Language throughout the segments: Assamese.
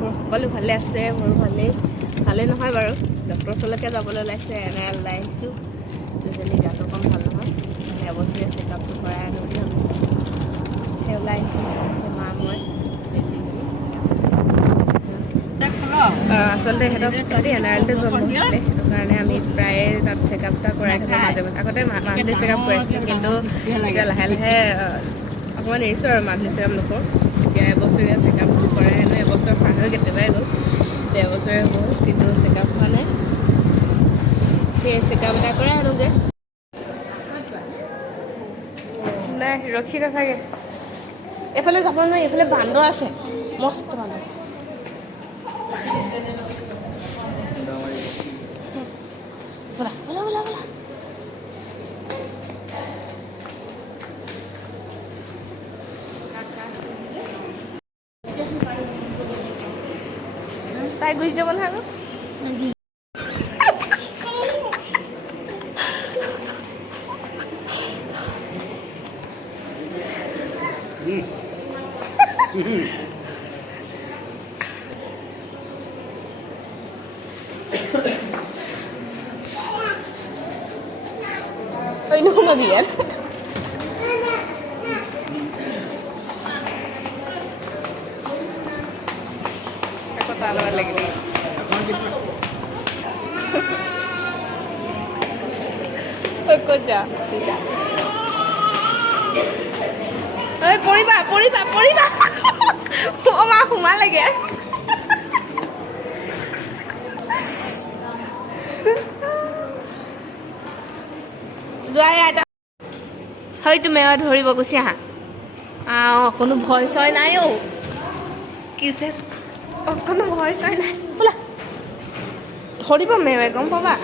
সকলো ভালে আছে, মোৰো ভালেই নহয় বাৰু। ডক্টৰৰ ওচৰলৈকে যাবলৈ ওলাইছোঁ, এনে ওলাই আহিছোঁ। দুজনী গাটো অকণ ভাল নহয়, মানে এবছৰীয়া চেকআপটো কৰাই আনো বুলি ভাবিছোঁ। সেই ওলাই আহিছোঁ মা মই। আচলতে সিহঁতক NRLতে জন্ম হৈছিলে, সেইটো কাৰণে আমি প্ৰায়ে তাত চেকআপ এটা কৰাই থাকোঁ মাজে মাজে। আগতে মান্থলি চেকআপ কৰাইছিলোঁ, কিন্তু এতিয়া লাহে লাহে অকণমান এৰিছোঁ আৰু মান্থলি চেকআপ নকৰোঁ। এতিয়া এবছৰীয়া চেকআপটো কৰাই আনো। এবছৰ পাৰ হৈ কেতিয়াবাই গ'ল, এতিয়া এবছৰে হ'ল, কিন্তু চেকআপ হোৱা নাই। সেই চেকআপ এটা কৰাই আনোগৈ। নাই ৰখি নাথাকে, এইফালে যাব নোৱাৰি, এইফালে বান্দৰ আছে, মস্ত বান্দৰ আছে। ব'লা ব'লা ব'লা ব'লা। তাই গুচি যাব নহয় আকৌ। Ôi nó mà biển. Aku tahu lagi nih. Ôi cô chà. Ôi poriba. Oma huma lagi. যোৱাই আইতা হয়তো মেৱা ধৰিব গুচি আহা। কোনো ভয় চয় নাই অ' কি যে কোনো ভয় চয় নাই। বোলা ধৰিব মেৱে, গম পাবা।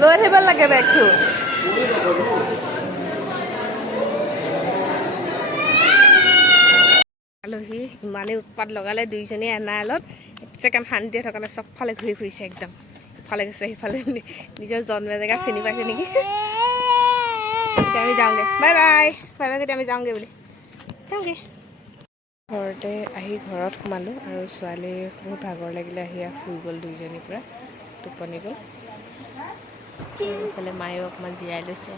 লৈ আহিব লাগে বেগটো। আলহী ইমানেই উৎপাত লগালে দুইজনী NRLত, এক ছেকেণ্ড শান্তিয়ে থকা নাই, চবফালে ঘূৰি ফুৰিছে একদম। ইফালে গৈছে সিফালে, নিজৰ জন্ম জেগা চিনি পাইছে নেকি। এতিয়া আমি যাওঁগৈ, বাই বাই এতিয়া আমি যাওঁগৈ বুলি যাওঁগৈ। ঘৰতে আহি ঘৰত সোমালোঁ আৰু ছোৱালী বহুত ভাগৰ লাগিলে, আহি শুই গ'ল দুইজনীৰ পৰা, টোপনি গ'ল। এইফালে মায়েও অকণমান জিৰাই লৈছে,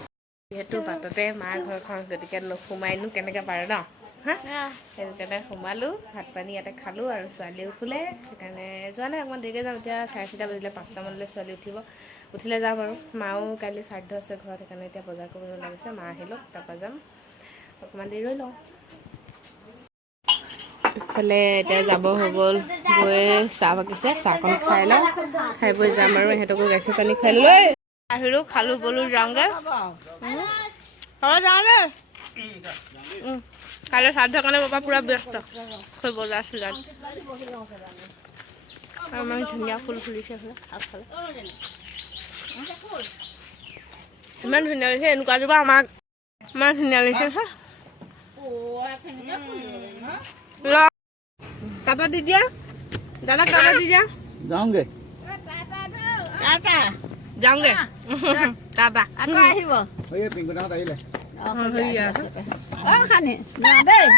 যিহেতু বাটতে মাৰ ঘৰখন, গতিকে নোসোমাইনো কেনেকৈ পাৰে ন। সেইটো কাৰণে সোমালোঁ, ভাত পানী ইয়াতে খালোঁ আৰু ছোৱালীও শুলে। সেইকাৰণে যোৱা নাই, অকণমান দেৰিকৈ যাম। এতিয়া 4:30 বাজিলে, 5টামানলৈ ছোৱালী উঠিলে যাম আৰু। মাও কাইলৈ শ্ৰাদ্ধ আছে ঘৰত, সেইকাৰণে এতিয়া বজাৰ কৰিবলৈ লাগিছে। মা আহিলোঁ, তাৰপৰা যাম, অকণমান দেৰি ৰৈ লওঁ। ইফালে এতিয়া যাব হৈ গ'ল, গৈ চাহ বাকিছে, চাহকণ খাই লওঁ, খাই বৈ যাম আৰু। ইহঁতকো গাখীৰ পানী খুৱাই লৈ আহিলোঁ, খালোঁ বলো যাওঁগৈ। হ'ব যাওঁগৈ। কাইলৈ শ্ৰাদ্ধৰ কাৰণে বাবা পূৰা ব্যস্ত, হৈ বজাৰ চজাৰ। আৰু ইমান ধুনীয়া ফুল ফুলিছে আগফালে, ইমান ধুনীয়া লাগিছে। এনেকুৱাজোপা আমাক ইমান ধুনীয়া লাগিছে। টাটা দি দিয়া, দাদা টাটা দি দিয়া। যাওঁগৈ টাটা, আকৌ আহিব।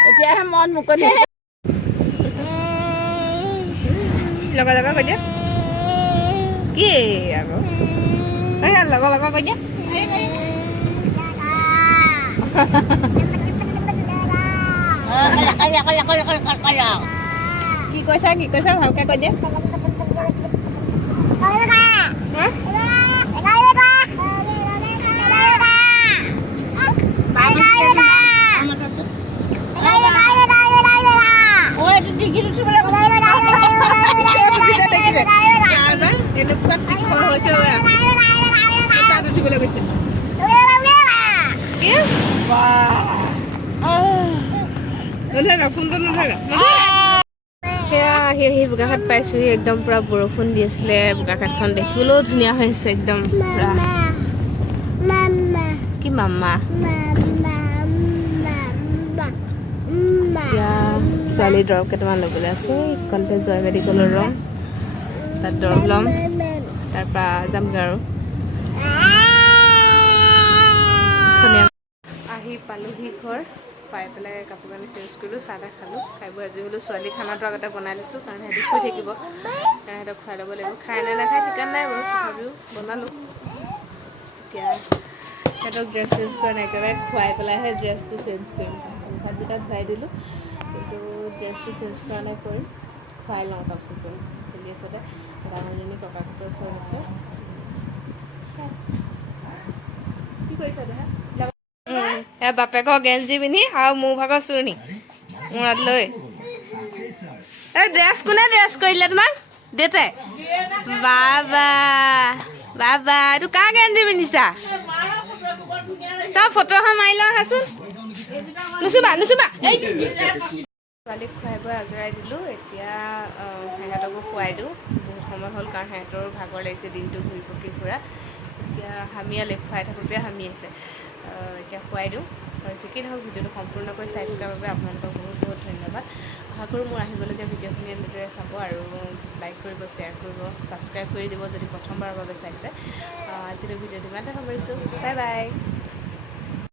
এতিয়াহে মন মুকলি লগৰ কৈ দিয়া কি আকৌ লগৰ কৈ দিয়া। কি কৈছা ভালকৈ কৈ দিয়া। সেয়া আহি বোকাখাট পাইছোঁহি। একদম পূৰা বৰষুণ দি আছিলে, বোকাখাটখন দেখিবলৈও ধুনীয়া হৈ আছে একদম পূৰা। কি মাম্মা? এতিয়া ছোৱালী দৰৱ কেইটামান ল'বলৈ আছে। এইখনতে জয় মেডিকেলৰ ৰং, তাত দৰৱ ল'ম, তাৰপৰা যামগৈ আৰু। আকৰ্ষণীয় আহি পালোহি ঘৰ পাই পেলাই কাপোৰ কানি চেঞ্জ কৰিলোঁ চাহ তাহ খালোঁ খাই বৈ আজৰি হ'লোঁ ছোৱালী খানাটো আগতে বনাই লৈছোঁ কাৰণ সিহঁতি শুই থাকিব সিহঁতক খুৱাই ল'ব লাগিব খাই নে নাখায় ঠিকান নাই বাৰু তথাপিও বনালোঁ এতিয়া সিহঁতক ড্ৰেছ চেঞ্জ কৰা নাই একেবাৰে খুৱাই পেলাইহে ড্ৰেছটো চেঞ্জ কৰিম ভাতকেইটা ধুৱাই দিলোঁ কিন্তু ড্ৰেছটো চেঞ্জ কৰা নাই কৰিম খুৱাই লওঁ তাৰপিছত কৰিম খেলি আছতে ডাঙৰজনী ককাহঁতৰ ওচৰত আছে কি কৰিছা দেহা এয়া বাপেকৰ গেঞ্জি পিন্ধি আৰু মোৰ ভাগৰ চুৰ্ণি মূৰত লৈ এই ড্ৰেছ কোনে ড্ৰেছ কৰিলে তোমাক দেউতাই বাবা বাবা এইটো কাৰ গেঞ্জি পিন্ধিছা চাওঁ ফটো এখন মাৰি লওঁ আহাচোন নুচুবা নুচুবা ছোৱালীক খুৱাই বৈ আজৰাই দিলোঁ এতিয়া সিহঁতকো খুৱাই দিওঁ বহুত সময় হ'ল কাৰণ সিহঁতৰো ভাগৰ লাগিছে দিনটো ঘূৰি পকি ফুৰা এতিয়া হামিয়ালে খুৱাই থাকোঁতে হামি আছে এতিয়া খুৱাই দিওঁ আৰু যি কি নহওক ভিডিঅ'টো সম্পূৰ্ণকৈ চাই থকাৰ বাবে আপোনালোকক বহুত বহুত ধন্যবাদ আশা কৰোঁ মোৰ আহিবলগীয়া ভিডিঅ'খিনি এনেদৰে চাব আৰু লাইক কৰিব শ্বেয়াৰ কৰিব ছাবস্ক্ৰাইব কৰি দিব যদি প্ৰথমবাৰৰ বাবে চাইছে আজিলৈ ভিডিঅ'টো ইমানতে সামৰিছোঁ বাই বাই